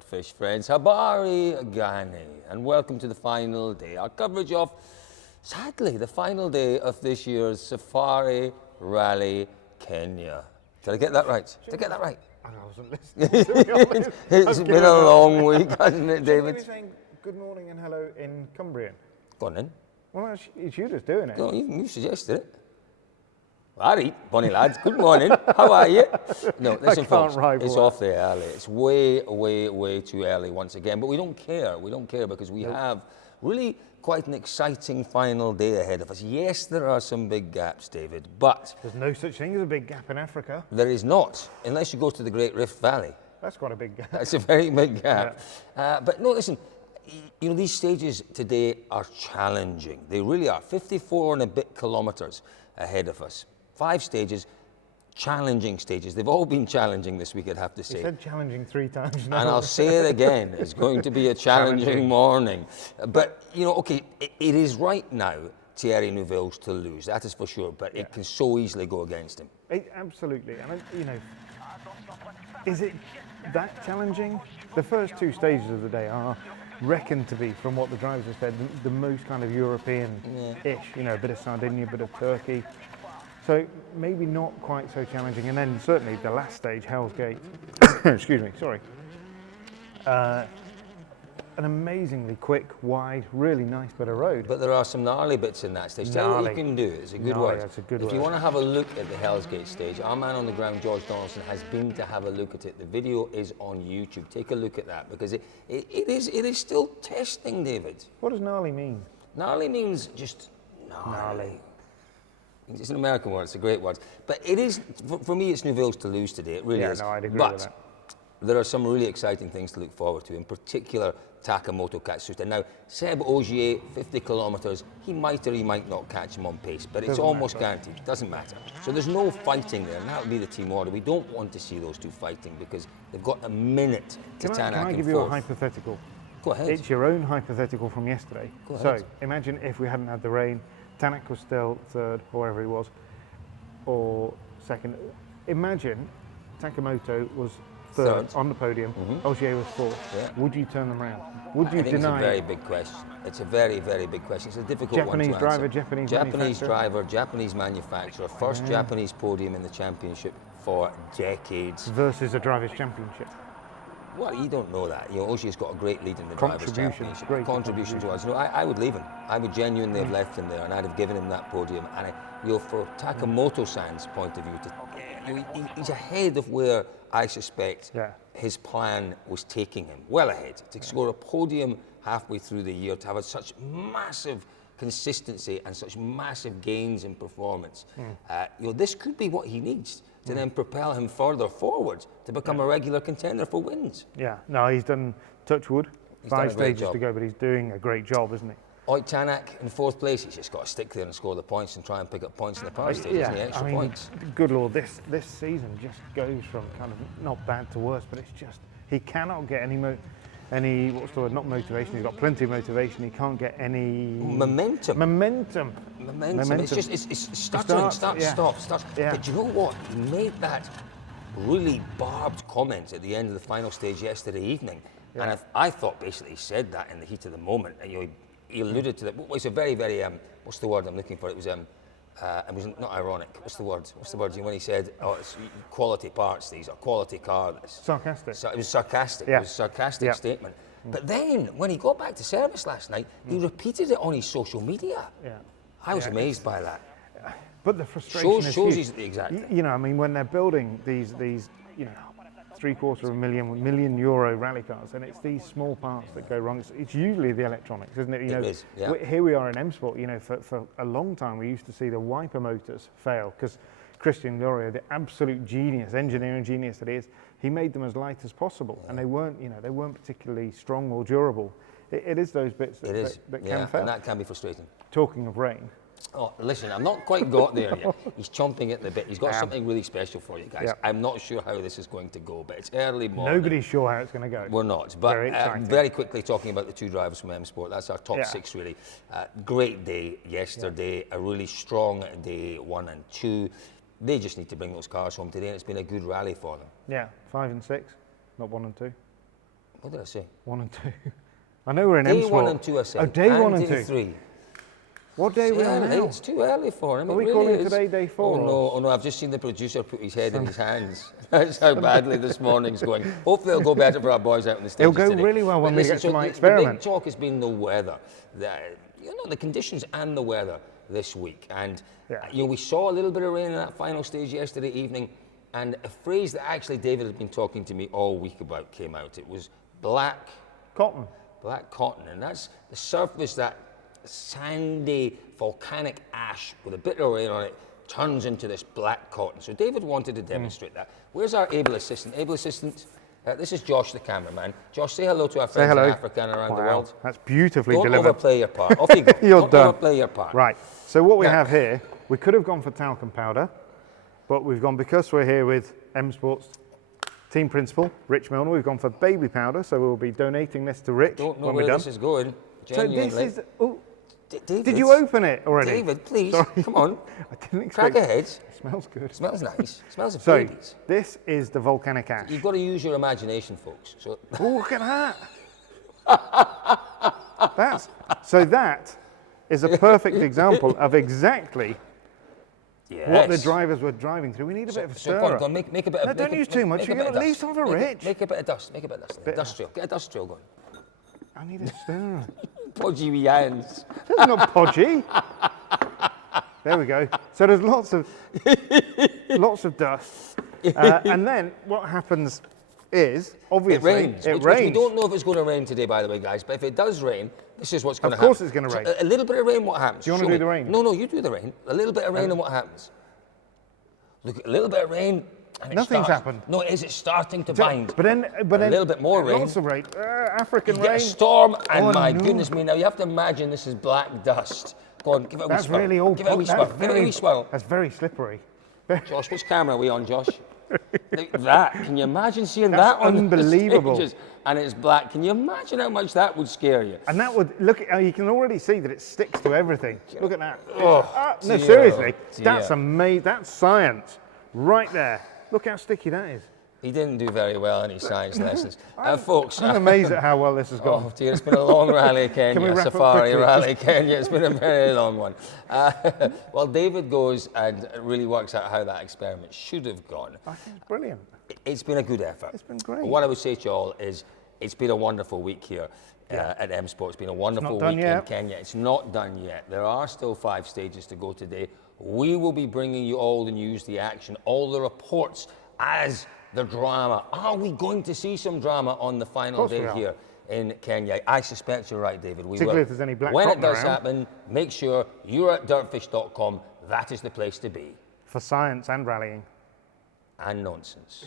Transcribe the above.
DirtFish friends, Habari Ghani, and welcome to the final day. Our coverage of, sadly, the final day of this year's Safari Rally Kenya. Did I get that right? Did I get that right? I wasn't listening, to be honest. It's been a long week, hasn't it, David? Should we be saying good morning and hello in Cumbrian? Go on then. Well, it's you that's doing it. Go on, you suggested it. All right, bonny lads, good morning. How are you? No, listen, folks, it's awfully early. It's way too early once again, but we don't care. We don't care because we have really quite an exciting final day ahead of us. Yes, there are some big gaps, David, but there's no such thing as a big gap in Africa. There is not, unless you go to the Great Rift Valley. That's quite a big gap. That's a very big gap. Yeah. But no, listen, you know, these stages today are challenging. They really are. 54 and a bit kilometres ahead of us. 5 stages, challenging stages. They've all been challenging this week, I'd have to say. You said challenging 3 times now. And I'll say it again, it's going to be a challenging morning. But, you know, okay, it is right now Thierry Neuville's to lose, that is for sure, but it can so easily go against him. Absolutely, and you know, is it that challenging? The first 2 stages of the day are reckoned to be, from what the drivers have said, the most kind of European-ish, you know, a bit of Sardinia, a bit of Turkey. So maybe not quite so challenging, and then certainly the last stage, Hell's Gate. Excuse me, sorry. An amazingly quick, wide, really nice bit of road. But there are some gnarly bits in that stage. Tell you what you can do. It's a good word. It's a good word. If you want to have a look at the Hell's Gate stage, our man on the ground, George Donaldson, has been to have a look at it. The video is on YouTube. Take a look at that because it is still testing, David. What does gnarly mean? Gnarly means just gnarly. It's an American word, it's a great word. But it is, for me, it's Neuville's to lose today, it really is. No, I'd agree but with that. There are some really exciting things to look forward to, in particular Takamoto Katsuta. Now, Seb Ogier, 50 kilometres, he might or he might not catch him on pace, but it's almost guaranteed, it doesn't matter. So there's no fighting there, and that would be the team order. We don't want to see those two fighting because they've got a minute to Tanak and Can I give you a hypothetical? Go ahead. It's your own hypothetical from yesterday. Go ahead. So, imagine if we hadn't had the rain, Tanak was still third, or wherever he was, or second. Imagine Takamoto was third on the podium, Ogier was fourth. Yeah. Would you turn them around? Would you deny? It's a very big question. It's a very big question. It's a difficult one to answer. Japanese driver, Japanese manufacturer, first Japanese podium in the championship for decades. Versus a drivers' championship. Well, you don't know that. You know, Ogier's got a great lead in the drivers' championship. Contribution to us. You know, I would leave him. I would genuinely have left him there, and I'd have given him that podium. And you know, for Takamoto-san's point of view, he's ahead of where I suspect his plan was taking him. Well ahead to score a podium halfway through the year, to have such massive consistency and such massive gains in performance. You know, this could be what he needs to then propel him further forward to become a regular contender for wins. Yeah, no, he's done, touch wood, 5 stages to go, but he's doing a great job, isn't he? Oit Tanak in 4th place, he's just got to stick there and score the points and try and pick up points in the power stage, isn't he? Extra points. Good Lord, this season just goes from kind of not bad to worse, but it's just, he cannot get any what's the word, not motivation, he's got plenty of motivation, he can't get any... Momentum. It's just, it's stuttering, stop. Yeah. But you know what? He made that really barbed comment at the end of the final stage yesterday evening. And I thought basically he said that in the heat of the moment. And, you know, he alluded to that. It's a very, what's the word I'm looking for? It was not ironic. What's the word? When he said, "Oh, it's quality parts. These are quality car." Sarcastic. So it was sarcastic. Yeah. It was a sarcastic statement. But then, when he got back to service last night, he repeated it on his social media. Yeah. I was amazed by that. But the frustration is shows huge. he's exactly. You know, I mean, when they're building these, you know, €750,000 euro rally cars, and it's these small parts that go wrong. It's usually the electronics, isn't it? You know, it is, yeah. Here we are in M Sport. You know, for a long time we used to see the wiper motors fail because Christian Loria, the absolute genius, engineering genius that he is, he made them as light as possible, and they weren't particularly strong or durable. It is those bits that can fail. And that can be frustrating. Talking of rain. Oh, listen, I'm not quite got there yet. He's chomping at the bit. He's got something really special for you guys. I'm not sure how this is going to go, but it's early morning. Nobody's sure how it's going to go. We're not. But very quickly talking about the 2 drivers from M Sport, that's our top 6 really. Great day yesterday, a really strong day 1 and 2. They just need to bring those cars home today, and it's been a good rally for them. Yeah, 5 and 6, not 1 and 2. What did I say? 1 and 2. I know we're in Day M Sport. 1 and 2, I said. Oh, day 1 and day 2. 3. What day are we on now? It's too early for him. Are we really calling is. today day 4? Oh no, I've just seen the producer put his head in his hands. That's how badly this morning's going. Hopefully it'll go better for our boys out in the stages It'll go today. really well when we get to my The experiment. big talk has been the weather. The conditions and the weather this week. And we saw a little bit of rain in that final stage yesterday evening, and a phrase that actually David had been talking to me all week about came out. It was black Cotton. Black cotton, and that's the surface, that sandy volcanic ash with a bit of rain on it turns into this black cotton. So David wanted to demonstrate that. Where's our able assistant? This is Josh, the cameraman. Josh, say hello to our friends in Africa and around the world. That's beautifully Don't delivered. overplay your part. Off you go. You're Don't done. overplay your part. Right, so what we have here, we could have gone for talcum powder, but we've gone, because we're here with M Sports team principal, Rich Milner, we've gone for baby powder, so we'll be donating this to Rich Don't know when where we're done. this is going, genuinely. So this is, oh, David, did you open it already? David, please, Sorry. come on. I didn't Crack expect ahead. It smells good. It smells nice. It smells of So, babies. this is the volcanic ash. You've got to use your imagination, folks. So Oh, look at that. So that is a perfect example of exactly what the drivers were driving through. We need a bit of a stir. Go on, make a bit of. No, don't use too much. You're going to leave some for Rich. Make a bit of dust. Make a bit of dust. Industrial. Get a dust trail going. I need a stir. Podgy wee hands. That's not podgy. There we go. So there's lots of dust, and then what happens is, obviously, it rains. We don't know if it's going to rain today, by the way, guys. But if it does rain, this is what's going to happen. Of course, it's going to rain. A little bit of rain. What happens? Do you want to do the rain? No, you do the rain. A little bit of rain, and what happens? Look, a little bit of rain. And nothing's happened. No, is it starting to bind? But then, a little bit more rain. Lots of rain. African You rain. get a storm, and Oh, my no. goodness me! Now you have to imagine this is black dust. Go on, give it a wee That's swirl. really old. Give it a wee swirl. Give it a wee swirl. That's very slippery. Josh, which camera are we on, Josh? That, can you imagine seeing That's that on unbelievable. the stages? And it's black. Can you imagine how much that would scare you? And that would, look, you can already see that it sticks to everything. Look at that. Oh, No, dear, seriously, dear. that's amazing. That's science right there. Look how sticky that is. He didn't do very well in his science lessons. Folks. I'm amazed at how well this has gone. Oh dear, it's been a long rally, Kenya. Can we wrap up Safari quickly? rally, Kenya. It's been a very long one. Well, David goes and really works out how that experiment should have gone. I think it's brilliant. It's been a good effort. It's been great. What I would say to you all is, it's been a wonderful week here at M Sport. It's been a wonderful week in Kenya. It's not done yet. There are still 5 stages to go today. We will be bringing you all the news, the action, all the reports as the drama. Are we going to see some drama on the final day here in Kenya? I suspect you're right, David. We Particularly will. if there's any black When it cotton does around. happen, make sure you're at dirtfish.com. That is the place to be. For science and rallying. And nonsense.